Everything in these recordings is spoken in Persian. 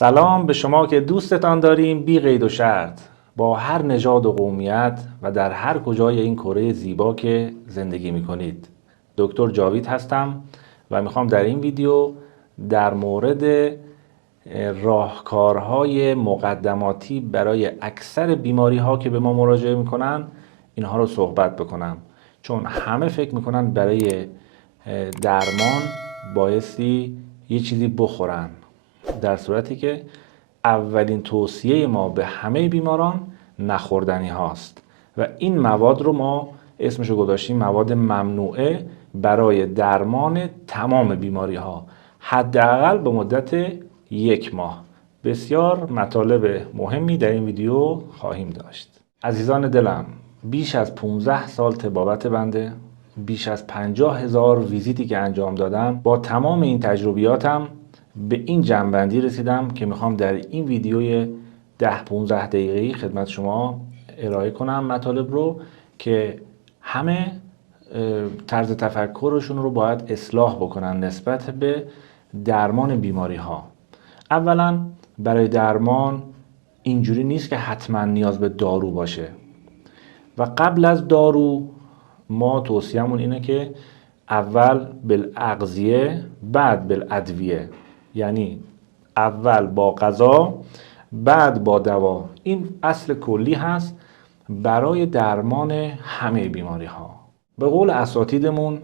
سلام به شما که دوستتان داریم بی قید و شرط، با هر نژاد و قومیت و در هر کجای این کره زیبا که زندگی می کنید. دکتر جاوید هستم و میخوام در این ویدیو در مورد راهکارهای مقدماتی برای اکثر بیماری ها که به ما مراجعه میکنن اینها رو صحبت بکنم، چون همه فکر میکنن برای درمان بایستی یه چیزی بخورن، در صورتی که اولین توصیه ما به همه بیماران نخوردنی هاست و این مواد رو ما اسمشو گذاشتیم مواد ممنوعه برای درمان تمام بیماری ها، حداقل به مدت 1 ماه. بسیار مطالب مهمی در این ویدیو خواهیم داشت. عزیزان دلم، بیش از 15 سال طبابت بنده، بیش از 50,000 ویزیتی که انجام دادم، با تمام این تجربیاتم به این جمع‌بندی رسیدم که میخوام در این ویدیوی 10-15 دقیقه‌ای خدمت شما ارائه کنم مطالب رو که همه طرز تفکرشون رو باید اصلاح بکنن نسبت به درمان بیماری ها. اولا برای درمان اینجوری نیست که حتما نیاز به دارو باشه و قبل از دارو ما توصیه‌مون اینه که اول بالاغذیه بعد بالادویه، یعنی اول با غذا بعد با دوا. این اصل کلی هست برای درمان همه بیماری ها. به قول اساتیدمون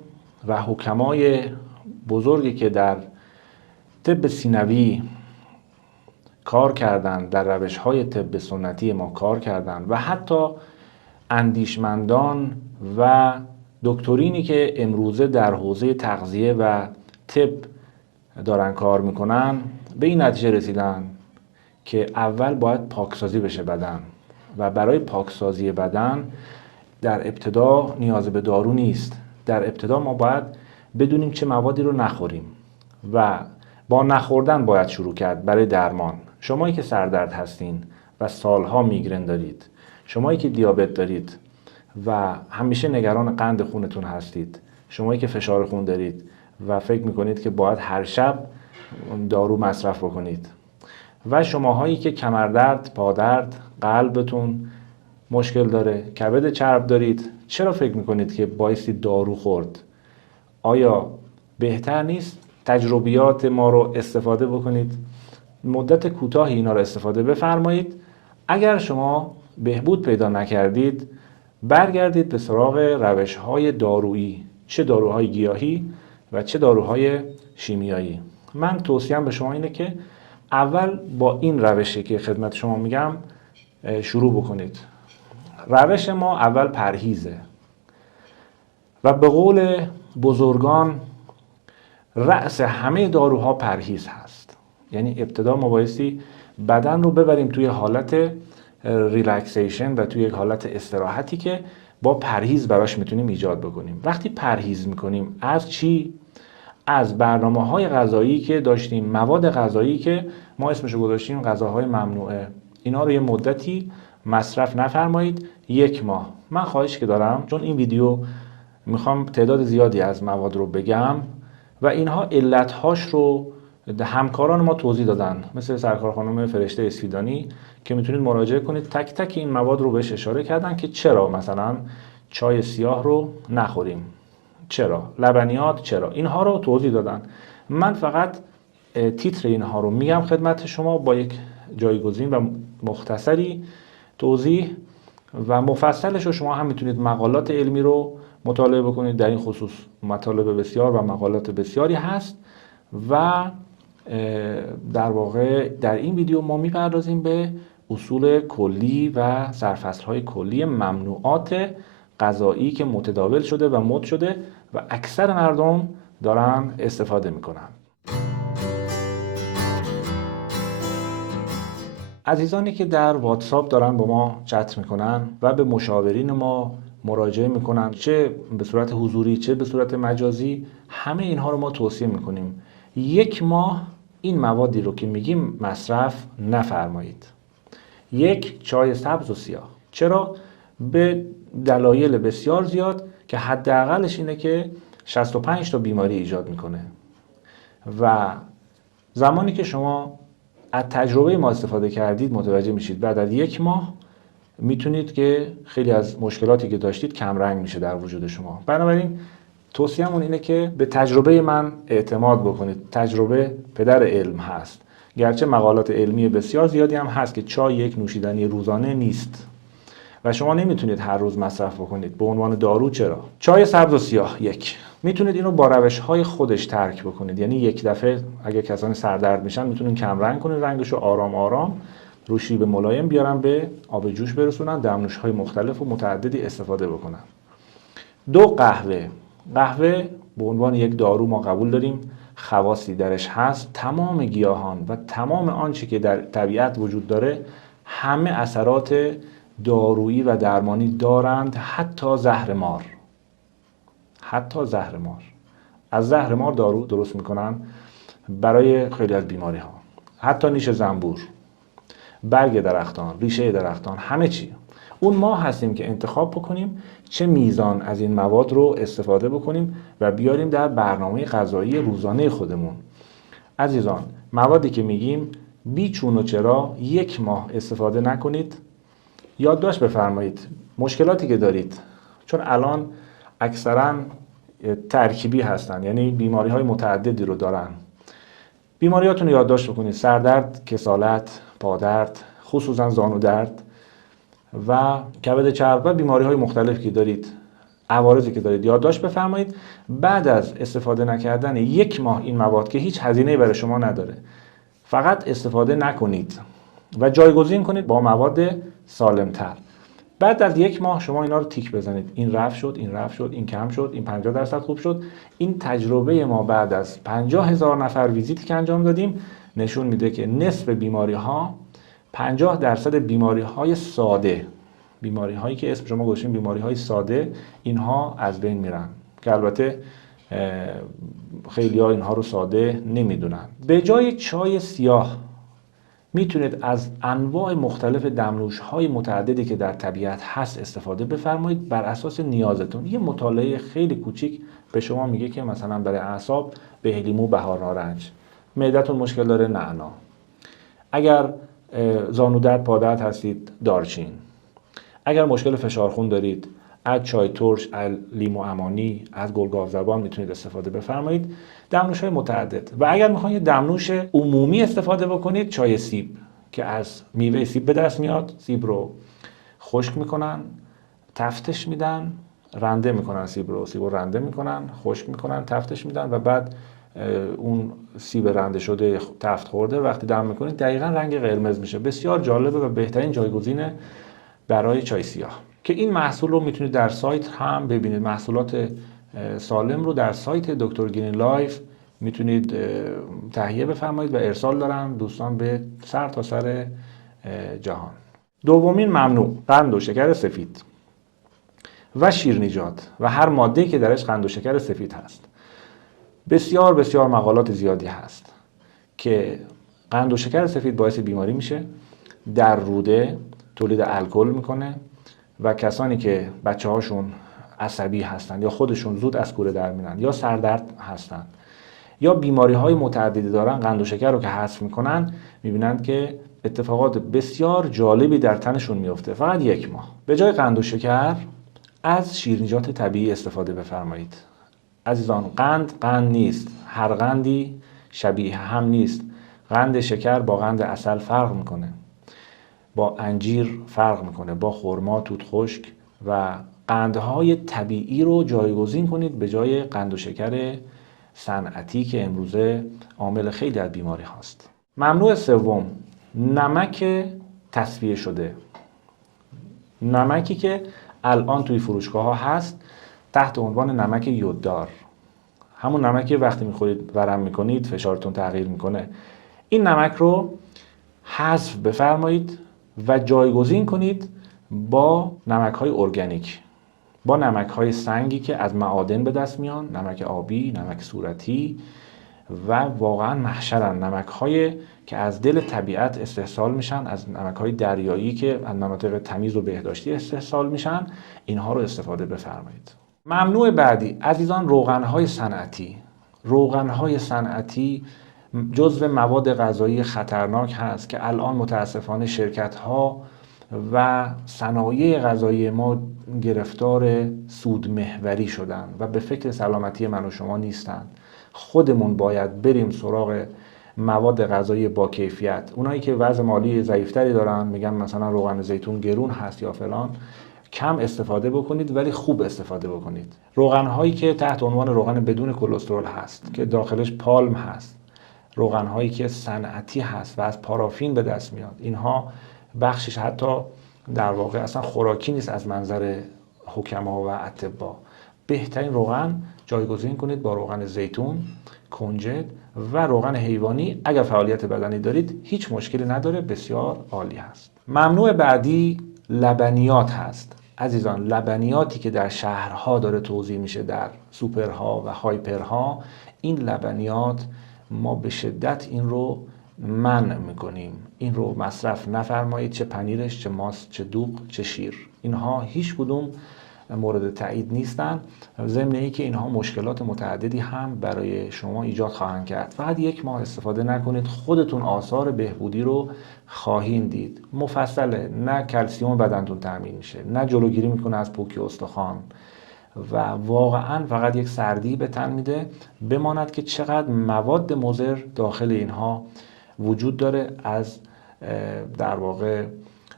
و حکمای بزرگی که در طب سینوی کار کردن، در روش های طب سنتی ما کار کردن و حتی اندیشمندان و دکترینی که امروزه در حوزه تغذیه و طب دارن کار میکنن، به این نتیجه رسیدن که اول باید پاکسازی بشه بدن و برای پاکسازی بدن در ابتدا نیاز به دارو نیست. در ابتدا ما باید بدونیم چه موادی رو نخوریم و با نخوردن باید شروع کرد برای درمان. شمایی که سردرد هستین و سالها میگرن دارید، شمایی که دیابت دارید و همیشه نگران قند خونتون هستید، شمایی که فشار خون دارید و فکر میکنید که باید هر شب دارو مصرف بکنید، و شماهایی که کمردرد، پادرد، قلبتون مشکل داره، کبد چرب دارید، چرا فکر میکنید که بایستی دارو خورد؟ آیا بهتر نیست تجربیات ما رو استفاده بکنید؟ مدت کوتاهی اینا رو استفاده بفرمایید. اگر شما بهبود پیدا نکردید، برگردید به سراغ روش‌های دارویی، چه داروهای گیاهی و چه داروهای شیمیایی. من توصیه‌ام به شما اینه که اول با این روشی که خدمت شما میگم شروع بکنید. روش ما اول پرهیزه و به قول بزرگان رأس همه داروها پرهیز هست. یعنی ابتدا ما بایستی بدن رو ببریم توی حالت ریلکسیشن و توی یک حالت استراحتی که با پرهیز براش میتونیم ایجاد بکنیم. وقتی پرهیز میکنیم از چی؟ از برنامه‌های غذایی که داشتیم، مواد غذایی که ما اسمشو گذاشتیم غذاهای ممنوعه. اینا رو یه مدتی مصرف نفرمایید، 1 ماه. من خواهش که دارم، چون این ویدیو میخوام تعداد زیادی از مواد رو بگم و اینها علتهاش رو همکاران ما توضیح دادن، مثل سرکار خانم فرشته اسفیدانی که میتونید مراجعه کنید، تک تک این مواد رو بهش اشاره کردن که چرا مثلا چای سیاه رو نخوریم، چرا لبنیات، چرا، اینها رو توضیح دادن. من فقط تیتر اینها رو میگم خدمت شما با یک جایگزین و مختصری توضیح و مفصلش رو شما هم میتونید مقالات علمی رو مطالعه بکنید. در این خصوص مطالب بسیار و مقالات بسیاری هست و در واقع در این ویدیو ما میپردازیم به اصول کلی و سرفصل‌های کلی ممنوعات غذایی که متداول شده و مد شده و اکثر مردم دارن استفاده میکنن. عزیزانی که در واتساپ دارن با ما چت میکنن و به مشاورین ما مراجعه میکنن، چه به صورت حضوری چه به صورت مجازی، همه اینها رو ما توصیه میکنیم 1 ماه این موادی رو که میگیم مصرف نفرمایید. 1 چای سبز و سیاه. چرا؟ به دلایل بسیار زیاد که حداقلش اینه که 65 تا بیماری ایجاد میکنه و زمانی که شما از تجربه ما استفاده کردید متوجه میشید بعد از 1 ماه میتونید که خیلی از مشکلاتی که داشتید کمرنگ میشه در وجود شما. بنابراین توصیه‌مون اینه که به تجربه من اعتماد بکنید. تجربه پدر علم هست. گرچه مقالات علمی بسیار زیادی هم هست که چای یک نوشیدنی روزانه نیست و شما نمیتونید هر روز مصرف بکنید به عنوان دارو. چرا؟ چای سبز و سیاه میتونید اینو با روش‌های خودش ترک بکنید. یعنی یک دفعه اگه کسانی سردرد میشن میتونید کم رنگ کنید، رنگشو آرام آرام رو شیب ملایم بیارن به آب جوش برسونن، دمنوش‌های مختلف و متعددی استفاده بکنن. 2 قهوه به عنوان یک دارو ما قبول داریم، خواصی درش هست. تمام گیاهان و تمام آنچه که در طبیعت وجود داره همه اثرات دارویی و درمانی دارند، حتی زهر مار. از زهر مار دارو درست میکنن برای خیلی از بیماری ها. حتی نیش زنبور، برگ درختان، ریشه درختان، همه چی. اون ما هستیم که انتخاب بکنیم چه میزان از این مواد رو استفاده بکنیم و بیاریم در برنامه غذایی روزانه خودمون. عزیزان، موادی که میگیم بی چون و چرا 1 ماه استفاده نکنید. یادداشت بفرمایید مشکلاتی که دارید، چون الان اکثرا ترکیبی هستن، یعنی بیماری های متعددی رو دارن. بیماریاتون رو یادداشت بکنید: سردرد، کسالت، پادرد، خصوصا زانو درد و کبد چرب و بیماری های مختلفی که دارید، عوارضی که دارید یادداشت بفرمایید. بعد از استفاده نکردن 1 ماه این مواد که هیچ هزینه‌ای برای شما نداره، فقط استفاده نکنید و جایگزین کنید با مواد سالم‌تر. بعد از 1 ماه شما اینا رو تیک بزنید: این رفع شد، این رفع شد، این کم شد، این 50% خوب شد. این تجربه ما بعد از 50,000 نفر ویزیتی که انجام دادیم نشون میده که نصف بیماری ها، 50% بیماری های ساده، بیماری هایی که اسم شما گذاشتین بیماری های ساده، اینها از بین میرن، که البته خیلی ها اینها رو ساده نمیدونن. به جای چای سیاه میتونید از انواع مختلف دمنوش های متعددی که در طبیعت هست استفاده بفرمایید بر اساس نیازتون. یه مطالعه خیلی کوچیک به شما میگه که مثلا برای اعصاب بهلیمو بهار نارنج، معدتون مشکل داره نعنا، اگر زانو درد پادرد هستید دارچین، اگر مشکل فشار خون دارید از چای ترش، از لیمو امانی، از گلگاو زبان میتونید استفاده بفرمایید. دمنوش های متعدد. و اگر میخواید یه دمنوش عمومی استفاده بکنید، چای سیب که از میوه سیب به دست میاد. سیب رو خشک میکنن، تفتش میدن، رنده میکنن، سیب رو رنده میکنن، خشک میکنن، تفتش میدن و بعد اون سیب رنده شده تفت خورده وقتی دم میکنید دقیقاً رنگ قرمز میشه. بسیار جالبه و بهترین جایگزین برای چای سیاه. که این محصول رو میتونید در سایت هم ببینید. محصولات سالم رو در سایت دکتر گرین لایف میتونید تهیه بفرمایید و ارسال دارن دوستان به سر تا سر جهان. دومین ممنوع: قند و شکر سفید و شیرینیجات و هر ماده‌ای که درش قند و شکر سفید هست. بسیار بسیار مقالات زیادی هست که قند و شکر سفید باعث بیماری میشه، در روده تولید الکل میکنه و کسانی که بچه هاشون عصبی هستن یا خودشون زود از کوره در میرن یا سردرد هستن یا بیماری های متعددی دارن، قند و شکر رو که حذف میکنن میبینند که اتفاقات بسیار جالبی در تنشون میفته. فقط 1 ماه. به جای قند و شکر از شیرینیجات طبیعی استفاده بفرمایید. عزیزان، قند نیست، هر قندی شبیه هم نیست. قند شکر با قند عسل فرق میکنه، با انجیر فرق میکنه، با خرما، توت خشک و قندهای طبیعی رو جایگزین کنید به جای قند و شکر صنعتی که امروزه عامل خیلی از بیماری هاست. ممنوع سوم: نمک تصفیه شده. نمکی که الان توی فروشگاه ها هست تحت عنوان نمک یوددار، همون نمکی وقتی میخورید ورم میکنید فشارتون تغییر میکنه. این نمک رو حذف بفرمایید و جایگزین کنید با نمک‌های ارگانیک، با نمک‌های سنگی که از معادن به دست میان، نمک آبی، نمک صورتی و واقعا محشرن، نمک‌های که از دل طبیعت استحصال میشن، از نمک‌های دریایی که از مناطق تمیز و بهداشتی استحصال میشن. اینها رو استفاده بفرمایید. ممنوع بعدی عزیزان: روغن‌های صنعتی. روغن‌های صنعتی جزو مواد غذایی خطرناک هست که الان متاسفانه شرکت‌ها و صنایع غذایی ما گرفتار سودمحوری شدن و به فکر سلامتی من و شما نیستن. خودمون باید بریم سراغ مواد غذایی با کیفیت. اونایی که وضع مالی ضعیفتری دارن میگن مثلا روغن زیتون گرون هست یا فلان، کم استفاده بکنید ولی خوب استفاده بکنید. روغن هایی که تحت عنوان روغن بدون کلسترول هست که داخلش پالم هست، روغن هایی که صنعتی هست و از پارافین به دست میاد، اینها بخشش حتی در واقع اصلا خوراکی نیست از منظر حکما و اطباء. بهترین روغن جایگزین کنید با روغن زیتون، کنجد و روغن حیوانی. اگر فعالیت بدنی دارید هیچ مشکلی نداره، بسیار عالی هست. ممنوع بعدی لبنیات هست. عزیزان، لبنیاتی که در شهرها داره توزیع میشه، در سوپرها و هایپرها، این لبنیات ما به شدت این رو منع میکنیم. این رو مصرف نفرمایید، چه پنیرش، چه ماست، چه دوغ، چه شیر. اینها هیچ کدوم مورد تایید نیستن، ضمن اینکه اینها مشکلات متعددی هم برای شما ایجاد خواهند کرد. فقط 1 ماه استفاده نکنید، خودتون آثار بهبودی رو خواهید دید. مفصله، نه کلسیم بدنتون تامین میشه، نه جلوگیری میکنه از پوکی استخوان و واقعا فقط یک سردی به تن میده. بماند که چقدر مواد مضر داخل اینها وجود داره، از در واقع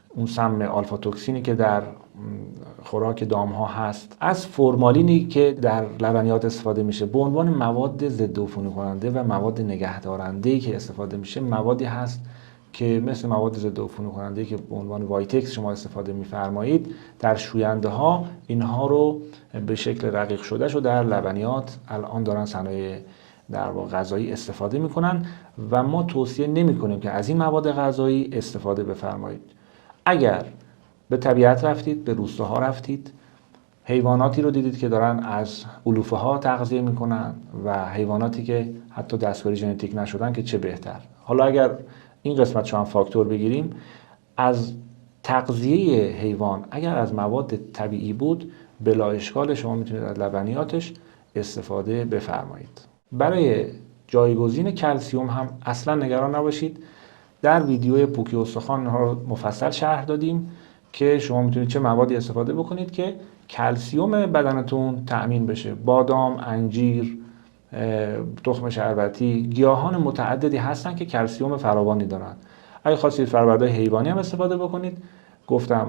اون سم آلفا توکسینی که در خوراک دامها هست، از فرمالینی که در لبنیات استفاده میشه به عنوان مواد ضد عفونی کننده و مواد نگهدارنده‌ای که استفاده میشه، موادی هست که مثل مواد ضد عفونی کننده که به عنوان وایتکس شما استفاده میفرمایید، در شوینده ها اینها رو به شکل رقیق شده شو در لبنیات الان دارن صنایع در واقع غذایی استفاده میکنن و ما توصیه نمیکنیم که از این مواد غذایی استفاده بفرمایید. اگر به طبیعت رفتید، به روستاها رفتید، حیواناتی رو دیدید که دارن از علوفه ها تغذیه میکنن و حیواناتی که حتی دستکاری ژنتیک نشدن، که چه بهتر. حالا اگر این قسمت شما فاکتور بگیریم، از تغذیه حیوان اگر از مواد طبیعی بود، بلا اشکال شما میتونید از لبنیاتش استفاده بفرمایید. برای جایگزین کلسیم هم اصلا نگران نباشید. در ویدیو پوکی استخوان ها رو مفصل شرح دادیم که شما میتونید چه موادی استفاده بکنید که کلسیم بدنتون تأمین بشه. بادام، انجیر، تخم شربتی، گیاهان متعددی هستن که کلسیم فراوانی دارن. اگه خواستید فرآوردهای حیوانی هم استفاده بکنید، گفتم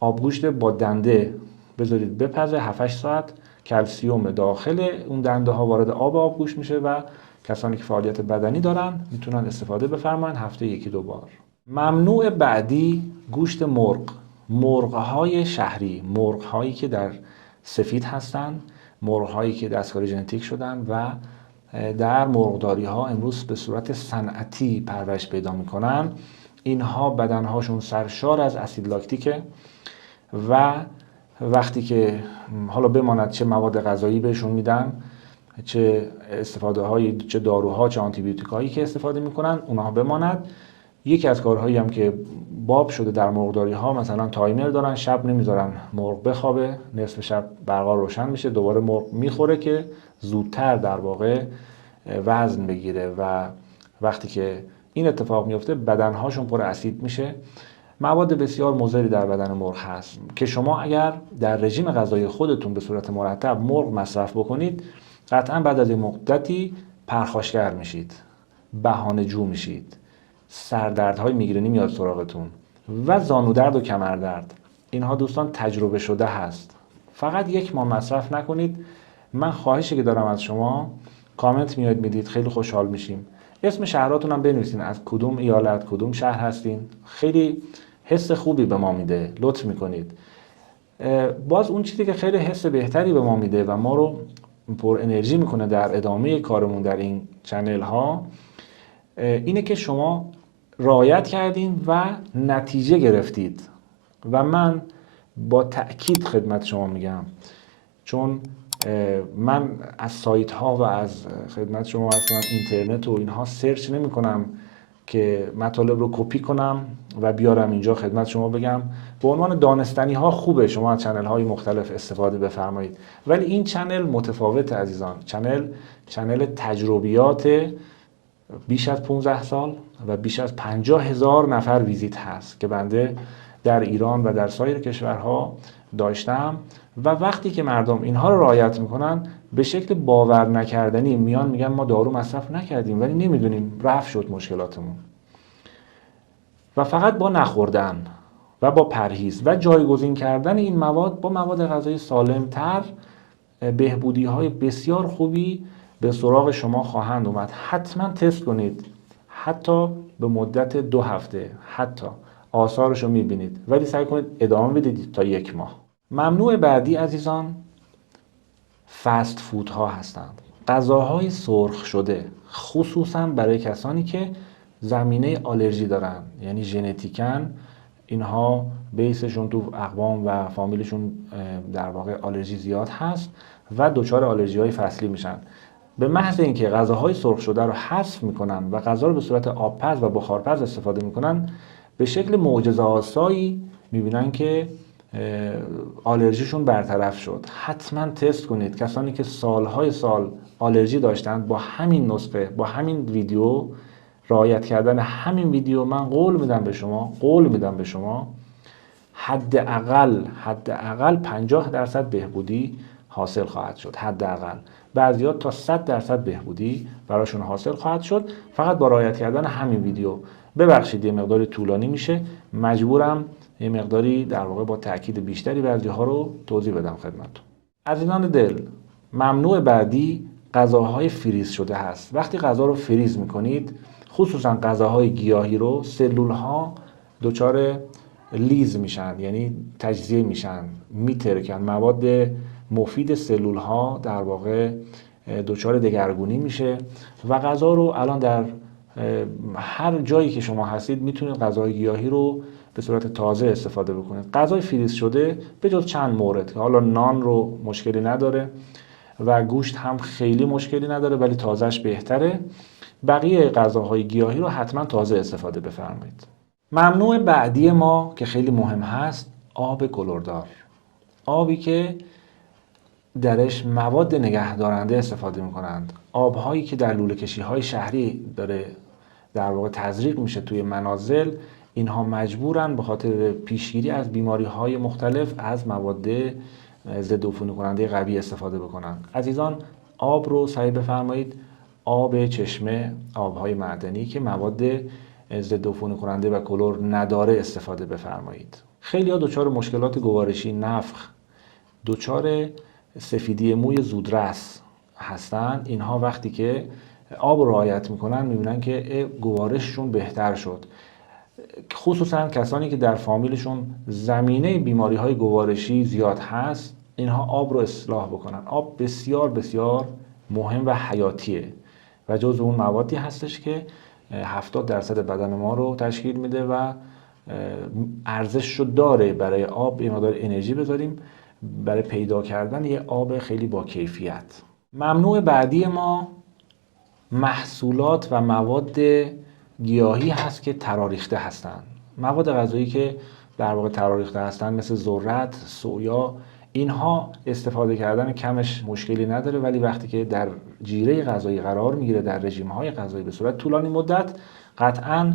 آبگوشت با دنده بذارید بپزه 7-8 ساعت، کلسیم داخل اون دنده ها وارد آبگوشت میشه و کسانی که فعالیت بدنی دارن میتونن استفاده بفرمایید هفته 1-2 بار. ممنوع بعدی گوشت مرغ. مرغ‌های شهری، مرغ‌هایی که در سفید هستن، مرغ‌هایی که دستکاری ژنتیک شدن و در مرغداری‌ها امروز به صورت صنعتی پرورش پیدا می‌کنن، اینها بدن‌هاشون سرشار از اسید لاکتیکه و وقتی که حالا بماند چه مواد غذایی بهشون میدن، چه استفاده های، چه داروها، چه آنتی بیوتیک هایی که استفاده میکنن، اونها بماند. یکی از کارهایی هم که باب شده در مرغداری ها، مثلا تایمر دارن، شب نمیذارن مرغ بخوابه، نصف شب برقا روشن میشه، دوباره مرغ میخوره که زودتر در واقع وزن بگیره و وقتی که این اتفاق میفته بدنهاشون پر اسید میشه. مواد بسیار مضری در بدن مرغ هست که شما اگر در رژیم غذایی خودتون به صورت مرتب مرغ مصرف بکنید، قطعا بعد از این مدتی پرخاشگر میشید، بهانه‌جو میشید، سردردهای میگرنی میاد سراغتون و زانودرد و کمردرد. اینها دوستان تجربه شده هست. فقط 1 ماه مصرف نکنید. من خواهشی که دارم از شما، کامنت میاد میدید، خیلی خوشحال میشیم. اسم شهراتون هم بنویسین، از کدوم ایالت، کدوم شهر هستین. خیلی حس خوبی به ما میده، لطف میکنید. باز اون چیزی که خیلی حس بهتری به ما میده و ما رو پر انرژی میکنه در ادامه کارمون در این چنل ها، اینه که شما رعایت کردین و نتیجه گرفتید و من با تأکید خدمت شما میگم، چون من از سایت ها و از خدمت شما اصلا اینترنت و اینها سرچ نمی کنم که مطالب رو کپی کنم و بیارم اینجا خدمت شما بگم. به عنوان دانستنی ها خوبه شما از چنل های مختلف استفاده بفرمایید، ولی این چنل متفاوت عزیزان. چنل تجربیات بیش از 15 سال و بیش از 50,000 نفر ویزیت هست که بنده در ایران و در سایر کشورها داشتم و وقتی که مردم اینها رو رعایت میکنن به شکل باور نکردنی میان میگن ما دارو مصرف نکردیم ولی نمیدونیم رفع شد مشکلاتمون. و فقط با نخوردن و با پرهیز و جایگزین کردن این مواد با مواد غذایی سالمتر بهبودی‌های بسیار خوبی به سراغ شما خواهند اومد. حتما تست کنید، حتی به مدت 2 هفته، حتی آثارش رو میبینید، ولی سعی کنید ادامه بدید تا 1 ماه. ممنوع بعدی عزیزان فست فودها هستند، غذاهای سرخ شده، خصوصا برای کسانی که زمینه آلرژی دارن، یعنی ژنتیکن اینها بیسشون تو اقوام و فامیلشون در واقع آلرژی زیاد هست و دچار آلرژی های فصلی میشن. به محض اینکه غذاهای سرخ شده رو حذف میکنن و غذا رو به صورت آبپز و بخارپز استفاده میکنن، به شکل معجزه‌آسایی میبینن که آلرژیشون برطرف شد. حتما تست کنید. کسانی که سالهای سال آلرژی داشتند با همین نسخه، با همین ویدیو، رعایت کردن همین ویدیو، من قول میدم به شما حداقل 50% بهبودی حاصل خواهد شد. حداقل بعضی‌ها تا 100% بهبودی براشون حاصل خواهد شد فقط با رعایت کردن همین ویدیو. ببخشید یه مقداری طولانی میشه، مجبورم یه مقداری در واقع با تاکید بیشتری بعضی‌ها رو توضیح بدم خدمتتون. عزیزان دل، ممنوع بعدی غذاهای فریز شده هست. وقتی غذا رو فریز میکنید، خصوصا غذاهای گیاهی رو، سلول‌ها دچار لیز میشن، یعنی تجزیه میشن، میترکن. مواد مفید سلول‌ها در واقع دچار دگرگونی میشه و غذا رو الان در هر جایی که شما هستید میتونید غذای گیاهی رو به صورت تازه استفاده بکنید. غذای فریز شده به جز چند مورد، حالا نان رو مشکلی نداره و گوشت هم خیلی مشکلی نداره ولی تازهش بهتره، بقیه غذاهای گیاهی رو حتما تازه استفاده بفرمایید. ممنوع بعدی ما که خیلی مهم هست، آب کلردار. آبی که درش مواد نگهدارنده استفاده میکنند، آبهایی که در لوله کشی های شهری داره در واقع تزریق میشه توی منازل، اینها مجبورن به خاطر پیشگیری از بیماری های مختلف از مواد ضد عفونی کننده قوی استفاده بکنن. عزیزان آب رو سعی بفرمایید آب چشمه، آبهای معدنی که مواد ضد عفونی کننده و کلر نداره استفاده بفرمایید. خیلی ها دچار مشکلات گوارشی، نفخ، دچار سفیدی موی زودرس هستن. اینها وقتی که آب رو رعایت میکنن میبینن که گوارششون بهتر شد. خصوصا کسانی که در فامیلشون زمینه بیماری های گوارشی زیاد هست، اینها آب رو اصلاح بکنن. آب بسیار بسیار مهم و حیاتیه و جزو اون موادی هستش که 70% بدن ما رو تشکیل میده و ارزش رو داره برای آب یه مقدار انرژی بذاریم برای پیدا کردن یه آب خیلی با کیفیت. ممنوع بعدی ما محصولات و مواد گیاهی هست که تراریخته هستند. مواد غذایی که در واقع تراریخته هستند مثل ذرت، سویا، اینها استفاده کردن کمش مشکلی نداره ولی وقتی که در جیره غذایی قرار میگیره، در رژیم‌های غذایی به صورت طولانی مدت، قطعاً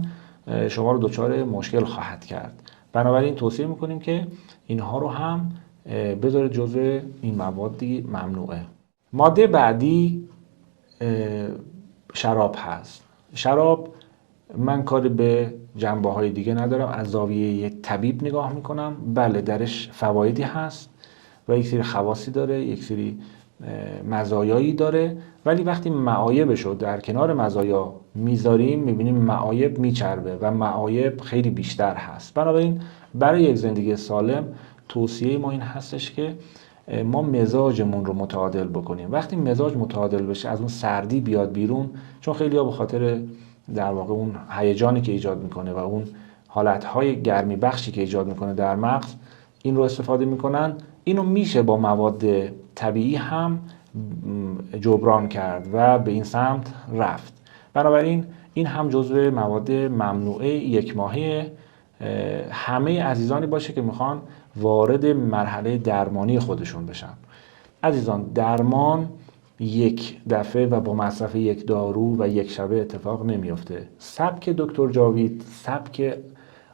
شما رو دچار مشکل خواهد کرد. بنابراین توصیه میکنیم که اینها رو هم بذارید جزو این موادی ممنوعه. ماده بعدی شراب هست. شراب من کاری به جنبه‌های دیگه ندارم، از زاویه یک طبیب نگاه میکنم. بله درش فوایدی هست و یک سری خواصی داره، یک سری مزایایی داره، ولی وقتی معایبش رو در کنار مزایا میذاریم میبینیم معایب میچربه و معایب خیلی بیشتر هست. بنابراین برای یک زندگی سالم توصیه ما این هستش که ما مزاجمون رو متعادل بکنیم. وقتی مزاج متعادل بشه، از اون سردی بیاد بیرون، چون خیلی ها به خاطر در واقع اون هیجانی که ایجاد میکنه و اون حالتهای گرمی بخشی که ایجاد میکنه در مغز این رو استفاده میکنن. اینو میشه با مواد طبیعی هم جبران کرد و به این سمت رفت. بنابراین این هم جزو مواد ممنوعه 1 ماهه همه عزیزانی باشه که میخوان وارد مرحله درمانی خودشون بشن. عزیزان درمان یک دفعه و با مصرف یک دارو و یک شبه اتفاق نمیفته. سبک دکتر جاوید سبک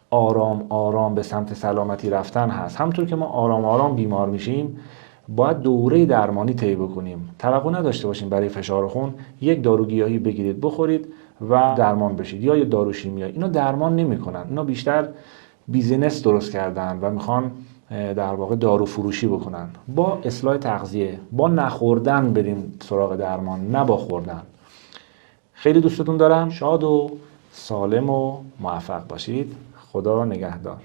آرام آرام به سمت سلامتی رفتن هست. همونطور که ما آرام آرام بیمار میشیم باید دوره درمانی طی بکنیم. توقع نداشته باشیم برای فشار خون یک دارو گیاهی بگیرید بخورید و درمان بشید یا یه دارو شیمیایی. اینا درمان نمیکنن، اینا بیشتر بیزینس درست کردن و میخوان در واقع دارو فروشی بکنن. با اصلاح تغذیه، با نخوردن بریم سراغ درمان، نه با خوردن. خیلی دوستتون دارم. شاد و سالم و موفق باشید. خدا نگهدار.